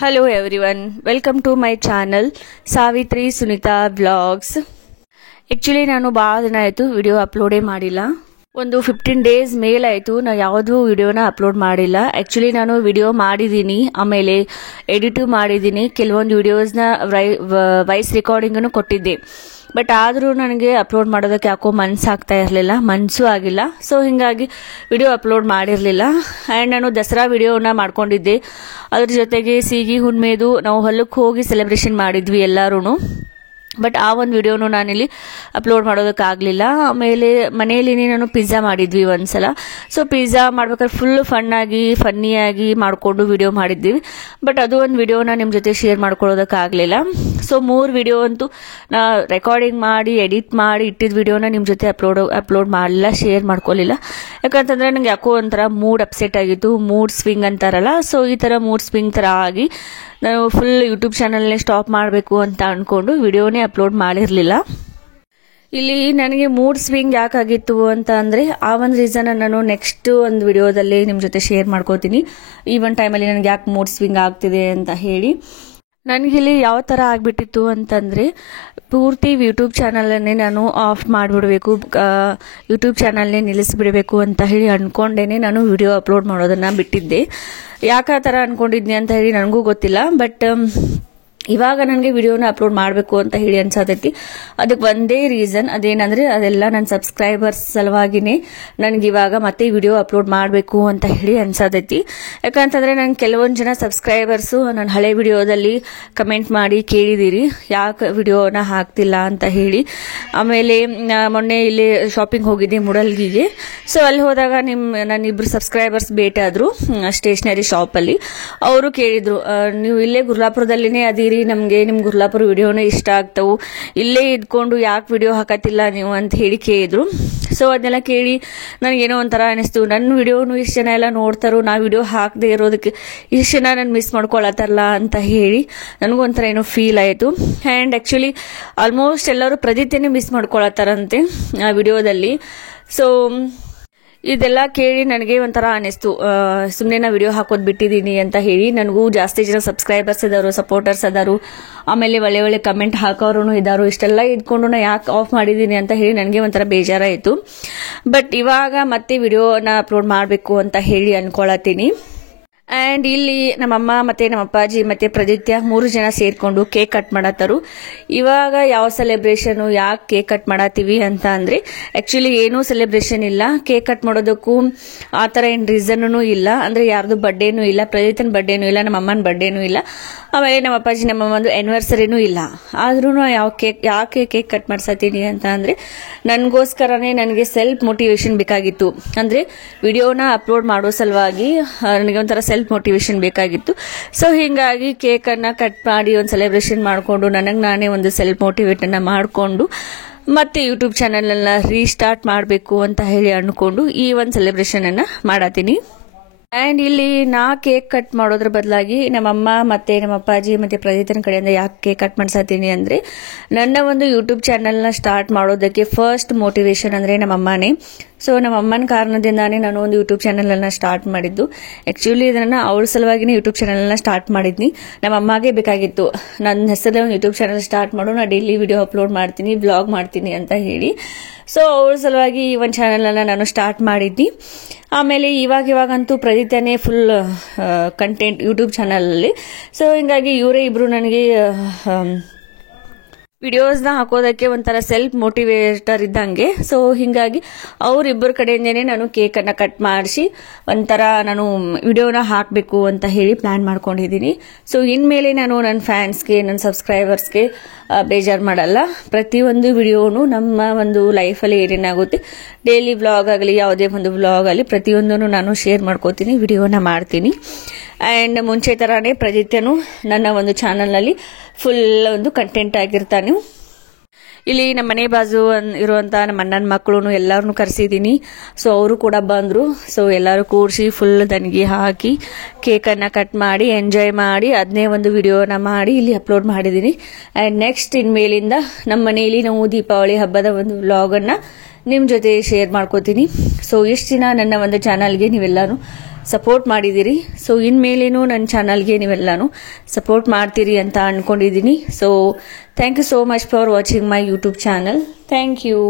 Hello everyone, welcome to my channel Savitri Sunita Vlogs. Actually ನಾನು ಭಾಳ ದಿನ ಆಯಿತು ವಿಡಿಯೋ ಅಪ್ಲೋಡೇ ಮಾಡಿಲ್ಲ. ಒಂದು 15 ಡೇಸ್ ಮೇಲಾಯಿತು ನಾನು ಯಾವುದೂ ವಿಡಿಯೋನ ಅಪ್ಲೋಡ್ ಮಾಡಿಲ್ಲ. ಆ್ಯಕ್ಚುಲಿ ನಾನು ವಿಡಿಯೋ ಮಾಡಿದ್ದೀನಿ, ಆಮೇಲೆ ಎಡಿಟು ಮಾಡಿದ್ದೀನಿ, ಕೆಲವೊಂದು ವಿಡಿಯೋಸ್ನ ವಾಯ್ಸ್ ರೆಕಾರ್ಡಿಂಗನ್ನು ಕೊಟ್ಟಿದ್ದೆ. ಬಟ್ ಆದರೂ ನನಗೆ ಅಪ್ಲೋಡ್ ಮಾಡೋದಕ್ಕೆ ಯಾಕೋ ಮನಸ್ಸಾಗ್ತಾ ಇರಲಿಲ್ಲ, ಮನಸ್ಸು ಆಗಿಲ್ಲ. ಸೊ ಹೀಗಾಗಿ ವಿಡಿಯೋ ಅಪ್ಲೋಡ್ ಮಾಡಿರಲಿಲ್ಲ. ಆ್ಯಂಡ್ ನಾನು ದಸರಾ ವಿಡಿಯೋನ ಮಾಡ್ಕೊಂಡಿದ್ದೆ. ಅದ್ರ ಜೊತೆಗೆ ಸೀಗಿ ಹುಣ್ಣಿಮೆದು ನಾವು ಹೊಲಕ್ಕೆ ಹೋಗಿ ಸೆಲೆಬ್ರೇಷನ್ ಮಾಡಿದ್ವಿ ಎಲ್ಲರೂ. ಬಟ್ ಆ ಒಂದು ವಿಡಿಯೋನು ನಾನಿಲ್ಲಿ ಅಪ್ಲೋಡ್ ಮಾಡೋದಕ್ಕಾಗಲಿಲ್ಲ. ಆಮೇಲೆ ಮನೆಯಲ್ಲಿ ನಾನು ಪಿಜ್ಜಾ ಮಾಡಿದ್ವಿ ಒಂದ್ಸಲ. ಸೊ ಪಿಜ್ಜಾ ಮಾಡ್ಬೇಕಾದ್ರೆ ಫುಲ್ ಫನ್ನಿಯಾಗಿ ಮಾಡಿಕೊಂಡು ವಿಡಿಯೋ ಮಾಡಿದ್ವಿ. ಬಟ್ ಅದು ಒಂದು ವಿಡಿಯೋನ ನಿಮ್ಮ ಜೊತೆ ಶೇರ್ ಮಾಡ್ಕೊಳ್ಳೋದಕ್ಕಾಗಲಿಲ್ಲ. ಸೊ 3 ವಿಡಿಯೋ ಅಂತೂ ನಾ ರೆಕಾರ್ಡಿಂಗ್ ಮಾಡಿ ಎಡಿಟ್ ಮಾಡಿ ಇಟ್ಟಿದ್ದ ವಿಡಿಯೋನ ನಿಮ್ಮ ಜೊತೆ ಅಪ್ಲೋಡ್ ಮಾಡಲಿಲ್ಲ, ಶೇರ್ ಮಾಡ್ಕೊಳ್ಳಿಲ್ಲ. ಯಾಕಂತಂದರೆ ನನಗೆ ಯಾಕೋ ಒಂಥರ ಮೂಡ್ ಅಪ್ಸೆಟ್ ಆಗಿತ್ತು, ಮೂಡ್ ಸ್ವಿಂಗ್ ಅಂತಾರಲ್ಲ. ಸೊ ಈ ಥರ ಮೂಡ್ ಸ್ವಿಂಗ್ ಥರ ಆಗಿ ನಾನು ಫುಲ್ ಯೂಟ್ಯೂಬ್ ಚಾನಲ್ನೇ ಸ್ಟಾಪ್ ಮಾಡಬೇಕು ಅಂತ ಅಂದ್ಕೊಂಡು ವಿಡಿಯೋನೇ ಅಪ್ಲೋಡ್ ಮಾಡಿರಲಿಲ್ಲ. ಇಲ್ಲಿ ನನಗೆ ಮೂಡ್ ಸ್ವಿಂಗ್ ಯಾಕಾಗಿತ್ತು ಅಂತ ಅಂದರೆ ಆ ಒಂದು ರೀಸನ್ ನಾನು ನೆಕ್ಸ್ಟ್ ಒಂದು ವಿಡಿಯೋದಲ್ಲಿ ನಿಮ್ಮ ಜೊತೆ ಶೇರ್ ಮಾಡ್ಕೋತೀನಿ. ಈ ಒಂದು ಟೈಮಲ್ಲಿ ನನಗೆ ಯಾಕೆ ಮೂಡ್ ಸ್ವಿಂಗ್ ಆಗ್ತಿದೆ ಅಂತ ಹೇಳಿ. ನನಗಿಲ್ಲಿ ಯಾವ ಥರ ಆಗಿಬಿಟ್ಟಿತ್ತು ಅಂತಂದರೆ ಪೂರ್ತಿ ಯೂಟ್ಯೂಬ್ ಚಾನಲನ್ನೇ ನಾನು ಆಫ್ ಮಾಡಿಬಿಡಬೇಕು, ಯೂಟ್ಯೂಬ್ ಚಾನಲ್ನೇ ನಿಲ್ಲಿಸಿಬಿಡಬೇಕು ಅಂತ ಹೇಳಿ ಅಂದ್ಕೊಂಡೇ ನಾನು ವಿಡಿಯೋ ಅಪ್ಲೋಡ್ ಮಾಡೋದನ್ನು ಬಿಟ್ಟಿದ್ದೆ. ಯಾಕೆ ಆ ಥರ ಅಂದ್ಕೊಂಡಿದ್ನಿ ಅಂತ ಹೇಳಿ ನನಗೂ ಗೊತ್ತಿಲ್ಲ. ಬಟ್ ಇವಾಗ ನನಗೆ ವಿಡಿಯೋನ ಅಪ್ಲೋಡ್ ಮಾಡಬೇಕು ಅಂತ ಹೇಳಿ ಅನ್ಸತೈತಿ. ಅದಕ್ಕೆ ಒಂದೇ ರೀಸನ್, ಅದೇನಂದರೆ ಅದೆಲ್ಲ ನನ್ನ ಸಬ್ಸ್ಕ್ರೈಬರ್ಸ್ ಸಲುವಾಗಿನೇ ನನಗೆ ಇವಾಗ ಮತ್ತೆ ವಿಡಿಯೋ ಅಪ್ಲೋಡ್ ಮಾಡಬೇಕು ಅಂತ ಹೇಳಿ ಅನ್ಸತೈತಿ. ಯಾಕಂತಂದರೆ ನನಗೆ ಕೆಲವೊಂದು ಜನ ಸಬ್ಸ್ಕ್ರೈಬರ್ಸು ನನ್ನ ಹಳೆ ವಿಡಿಯೋದಲ್ಲಿ ಕಮೆಂಟ್ ಮಾಡಿ ಕೇಳಿದಿರಿ ಯಾಕೆ ವಿಡಿಯೋನ ಹಾಕ್ತಿಲ್ಲ ಅಂತ ಹೇಳಿ. ಆಮೇಲೆ ಮೊನ್ನೆ ಇಲ್ಲಿ ಶಾಪಿಂಗ್ ಹೋಗಿದ್ದೆ ಮುಡಲ್ಗಿಗೆ. ಸೊ ಅಲ್ಲಿ ಹೋದಾಗ ನನ್ನಿಬ್ಬರು ಸಬ್ಸ್ಕ್ರೈಬರ್ಸ್ ಭೇಟಿ ಆದರು ಸ್ಟೇಷನರಿ ಶಾಪಲ್ಲಿ. ಅವರು ಕೇಳಿದರು, ನೀವು ಇಲ್ಲೇ ಗುರ್ಲಾಪುರದಲ್ಲಿನೇ ಅದೀರಿ, ನಮಗೆ ನಿಮ್ಮ ಗುರ್ಲಾಪುರ ವಿಡಿಯೋನೇ ಇಷ್ಟ ಆಗ್ತವು, ಇಲ್ಲೇ ಇದ್ಕೊಂಡು ಯಾಕೆ ವಿಡಿಯೋ ಹಾಕತ್ತಿಲ್ಲ ನೀವು ಅಂತ ಹೇಳಿ ಕೇಳಿದ್ರು. ಸೊ ಅದನ್ನೆಲ್ಲ ಕೇಳಿ ನನಗೇನೋ ಒಂಥರ ಅನಿಸ್ತು, ನನ್ನ ವಿಡಿಯೋನು ಇಷ್ಟು ಜನ ಎಲ್ಲ ನೋಡ್ತಾರೋ, ನಾ ವಿಡಿಯೋ ಹಾಕದೇ ಇರೋದಕ್ಕೆ ಇಷ್ಟು ಜನ ನಾನು ಮಿಸ್ ಮಾಡ್ಕೊಳತ್ತಾರಲ್ಲ ಅಂತ ಹೇಳಿ ನನಗೊಂಥರ ಏನೋ ಫೀಲ್ ಆಯಿತು. ಆ್ಯಂಡ್ ಆ್ಯಕ್ಚುಲಿ ಆಲ್ಮೋಸ್ಟ್ ಎಲ್ಲರೂ ಪ್ರದಿತ್ಯನೇ ಮಿಸ್ ಮಾಡ್ಕೊಳತ್ತಾರಂತೆ ಆ ವಿಡಿಯೋದಲ್ಲಿ. ಸೊ ಇದೆಲ್ಲ ಕೇಳಿ ನನಗೆ ಒಂಥರ ಅನಿಸ್ತು, ಸುಮ್ಮನೆ ನಾ ವಿಡಿಯೋ ಹಾಕೋದು ಬಿಟ್ಟಿದ್ದೀನಿ ಅಂತ ಹೇಳಿ. ನನಗೂ ಜಾಸ್ತಿ ಜನ ಸಬ್ಸ್ಕ್ರೈಬರ್ಸ್ ಇದ್ದಾರು, ಸಪೋರ್ಟರ್ಸ್ ಅದಾರು, ಆಮೇಲೆ ಒಳ್ಳೆ ಕಮೆಂಟ್ ಹಾಕೋರು ಇದ್ದಾರು. ಇಷ್ಟೆಲ್ಲ ಇದ್ಕೊಂಡು ನಾ ಯಾಕೆ ಆಫ್ ಮಾಡಿದ್ದೀನಿ ಅಂತ ಹೇಳಿ ನನಗೆ ಒಂಥರ ಬೇಜಾರಾಯಿತು. ಬಟ್ ಇವಾಗ ಮತ್ತೆ ವಿಡಿಯೋನ ಅಪ್ಲೋಡ್ ಮಾಡಬೇಕು ಅಂತ ಹೇಳಿ ಅನ್ಕೊಳತ್ತೀನಿ. ಆ್ಯಂಡ್ ಇಲ್ಲಿ ನಮ್ಮಮ್ಮ ಮತ್ತು ನಮ್ಮ ಅಪ್ಪಾಜಿ ಮತ್ತು ಪ್ರದಿತ್ಯ 3 ಜನ ಸೇರಿಕೊಂಡು ಕೇಕ್ ಕಟ್ ಮಾಡತ್ತಾರು. ಇವಾಗ ಯಾವ ಸೆಲೆಬ್ರೇಷನು, ಯಾಕೆ ಕೇಕ್ ಕಟ್ ಮಾಡತ್ತೀವಿ ಅಂತ ಅಂದರೆ ಆ್ಯಕ್ಚುಲಿ ಏನೂ ಸೆಲೆಬ್ರೇಷನ್ ಇಲ್ಲ. ಕೇಕ್ ಕಟ್ ಮಾಡೋದಕ್ಕೂ ಆ ಥರ ಏನು ರೀಸನ್ನೂ ಇಲ್ಲ. ಅಂದರೆ ಯಾರ್ದು ಬರ್ಡೇನೂ ಇಲ್ಲ, ಪ್ರದಿತ್ಯನ ಬರ್ಡೇನೂ ಇಲ್ಲ, ನಮ್ಮ ಅಮ್ಮನ ಬರ್ಡೇನೂ ಇಲ್ಲ, ಆಮೇಲೆ ನಮ್ಮ ಅಪ್ಪಾಜಿ ನಮ್ಮಮ್ಮಂದು ಆ್ಯನಿವರ್ಸರಿನೂ ಇಲ್ಲ. ಆದ್ರೂ ಯಾಕೆ ಕೇಕ್ ಕಟ್ ಮಾಡ್ಸತ್ತೀನಿ ಅಂತ ಅಂದರೆ ನನಗೋಸ್ಕರನೇ ನನಗೆ ಸೆಲ್ಫ್ ಮೋಟಿವೇಶನ್ ಬೇಕಾಗಿತ್ತು. ಅಂದರೆ ವಿಡಿಯೋನ ಅಪ್ಲೋಡ್ ಮಾಡೋ ಸಲುವಾಗಿ ನನಗೆ ಒಂಥರ ಸೆಲ್ಫ್ ಮೋಟಿವೇಶನ್ ಬೇಕಾಗಿತ್ತು. ಸೊ ಹೀಗಾಗಿ ಕೇಕನ್ನು ಕಟ್ ಮಾಡಿ ಒಂದು ಸೆಲೆಬ್ರೇಷನ್ ಮಾಡಿಕೊಂಡು ನನಗೆ ನಾನೇ ಒಂದು ಸೆಲ್ಫ್ ಮೋಟಿವೇಟನ್ನು ಮಾಡಿಕೊಂಡು ಮತ್ತೆ ಯೂಟ್ಯೂಬ್ ಚಾನಲನ್ನು ರೀಸ್ಟಾರ್ಟ್ ಮಾಡಬೇಕು ಅಂತ ಹೇಳಿ ಅಂದ್ಕೊಂಡು ಈ ಒಂದು ಸೆಲೆಬ್ರೇಷನನ್ನು ಮಾಡತ್ತೀನಿ. ಆ್ಯಂಡ್ ಇಲ್ಲಿ ನಾ ಕೇಕ್ ಕಟ್ ಮಾಡೋದ್ರ ಬದಲಾಗಿ ನಮ್ಮಮ್ಮ ಮತ್ತು ನಮ್ಮ ಅಪ್ಪಾಜಿ ಮತ್ತು ಪ್ರದಿತ್ಯನ ಕಡೆಯಿಂದ ಯಾಕೆ ಕೇಕ್ ಕಟ್ ಮಾಡ್ಸತ್ತೀನಿ ಅಂದರೆ ನನ್ನ ಒಂದು ಯೂಟ್ಯೂಬ್ ಚಾನಲ್ನ ಸ್ಟಾರ್ಟ್ ಮಾಡೋದಕ್ಕೆ ಫಸ್ಟ್ ಮೋಟಿವೇಶನ್ ಅಂದರೆ ನಮ್ಮಮ್ಮನೇ. ಸೊ ನಮ್ಮಮ್ಮನ ಕಾರಣದಿಂದಾನೇ ನಾನು ಒಂದು ಯೂಟ್ಯೂಬ್ ಚಾನಲನ್ನು ಸ್ಟಾರ್ಟ್ ಮಾಡಿದ್ದು. ಆ್ಯಕ್ಚುಲಿ ಇದನ್ನು ಅವಳ ಸಲುವಾಗಿನೇ ಯೂಟ್ಯೂಬ್ ಚಾನಲನ್ನು ಸ್ಟಾರ್ಟ್ ಮಾಡಿದ್ನಿ. ನಮ್ಮಮ್ಮಗೆ ಬೇಕಾಗಿತ್ತು ನನ್ನ ಹೆಸರಲ್ಲೇ ಒಂದು ಯೂಟ್ಯೂಬ್ ಚಾನಲ್ ಸ್ಟಾರ್ಟ್ ಮಾಡು, ನಾನು ಡೈಲಿ ವಿಡಿಯೋ ಅಪ್ಲೋಡ್ ಮಾಡ್ತೀನಿ, ಬ್ಲಾಗ್ ಮಾಡ್ತೀನಿ ಅಂತ ಹೇಳಿ. ಸೊ ಅವಳ ಸಲುವಾಗಿ ಈ ಒಂದು ಚಾನಲನ್ನು ನಾನು ಸ್ಟಾರ್ಟ್ ಮಾಡಿದ್ನಿ. ಆಮೇಲೆ ಇವಾಗಂತೂ ಪ್ರದಿತ್ಯನೇ ಫುಲ್ ಕಂಟೆಂಟ್ ಯೂಟ್ಯೂಬ್ ಚಾನಲಲ್ಲಿ. ಸೊ ಹೀಗಾಗಿ ಇವರೇ ಇಬ್ಬರು ನನಗೆ ವಿಡಿಯೋಸ್ನ ಹಾಕೋದಕ್ಕೆ ಒಂಥರ ಸೆಲ್ಫ್ ಮೋಟಿವೇಟರ್ ಇದ್ದಂಗೆ. ಸೊ ಹೀಗಾಗಿ ಅವರಿಬ್ಬರ ಕಡೆಯಿಂದನೇ ನಾನು ಕೇಕನ್ನು ಕಟ್ ಮಾಡಿಸಿ ಒಂಥರ ನಾನು ವಿಡಿಯೋನ ಹಾಕಬೇಕು ಅಂತ ಹೇಳಿ ಪ್ಲ್ಯಾನ್ ಮಾಡ್ಕೊಂಡಿದ್ದೀನಿ. ಸೊ ಇನ್ಮೇಲೆ ನಾನು ನನ್ನ ಫ್ಯಾನ್ಸ್ಗೆ, ನನ್ನ ಸಬ್ಸ್ಕ್ರೈಬರ್ಸ್ಗೆ ಬೇಜಾರು ಮಾಡಲ್ಲ. ಪ್ರತಿಯೊಂದು ವಿಡಿಯೋನು ನಮ್ಮ ಒಂದು ಲೈಫಲ್ಲಿ ಏನೇನಾಗುತ್ತೆ, ಡೈಲಿ ವ್ಲಾಗ್ ಆಗಲಿ ಯಾವುದೇ ಒಂದು ವ್ಲಾಗ್ ಆಗಲಿ ಪ್ರತಿಯೊಂದನ್ನು ನಾನು ಶೇರ್ ಮಾಡ್ಕೋತೀನಿ, ವಿಡಿಯೋನ ಮಾಡ್ತೀನಿ. ಆ್ಯಂಡ್ ಮುಂಚೆ ಥರನೇ ಪ್ರದಿತ್ಯನು ನನ್ನ ಒಂದು ಚಾನಲ್ನಲ್ಲಿ ಫುಲ್ ಒಂದು ಕಂಟೆಂಟ್ ಆಗಿರ್ತಾನೆ. ಇಲ್ಲಿ ನಮ್ಮ ಮನೆ ಬಾಜು ಇರುವಂಥ ನಮ್ಮ ಅಣ್ಣನ ಮಕ್ಕಳು ಎಲ್ಲರನ್ನೂ ಕರೆಸಿದ್ದೀನಿ. ಸೊ ಅವರು ಕೂಡ ಬಂದರು. ಸೊ ಎಲ್ಲರೂ ಕೂರಿಸಿ ಫುಲ್ ದನಿಗೆ ಹಾಕಿ ಕೇಕನ್ನು ಕಟ್ ಮಾಡಿ ಎಂಜಾಯ್ ಮಾಡಿ ಅದನ್ನೇ ಒಂದು ವಿಡಿಯೋನ ಮಾಡಿ ಇಲ್ಲಿ ಅಪ್ಲೋಡ್ ಮಾಡಿದ್ದೀನಿ. ಆ್ಯಂಡ್ ನೆಕ್ಸ್ಟ್ ಇನ್ಮೇಲಿಂದ ನಮ್ಮ ಮನೆಯಲ್ಲಿ ನಾವು ದೀಪಾವಳಿ ಹಬ್ಬದ ಒಂದು ವ್ಲಾಗನ್ನು ನಿಮ್ಮ ಜೊತೆ ಶೇರ್ ಮಾಡ್ಕೋತೀನಿ. ಸೊ ಇಷ್ಟು ದಿನ ನನ್ನ ಒಂದು ಚಾನಲ್ಗೆ ನೀವೆಲ್ಲರೂ ಸಪೋರ್ಟ್ ಮಾಡಿದ್ದೀರಿ. ಸೊ ಇನ್ಮೇಲೇನು ನನ್ನ ಚಾನಲ್ಗೆ ನೀವೆಲ್ಲನೂ ಸಪೋರ್ಟ್ ಮಾಡ್ತೀರಿ ಅಂತ ಅಂದ್ಕೊಂಡಿದ್ದೀನಿ. So thank you so much for watching my YouTube channel. Thank you.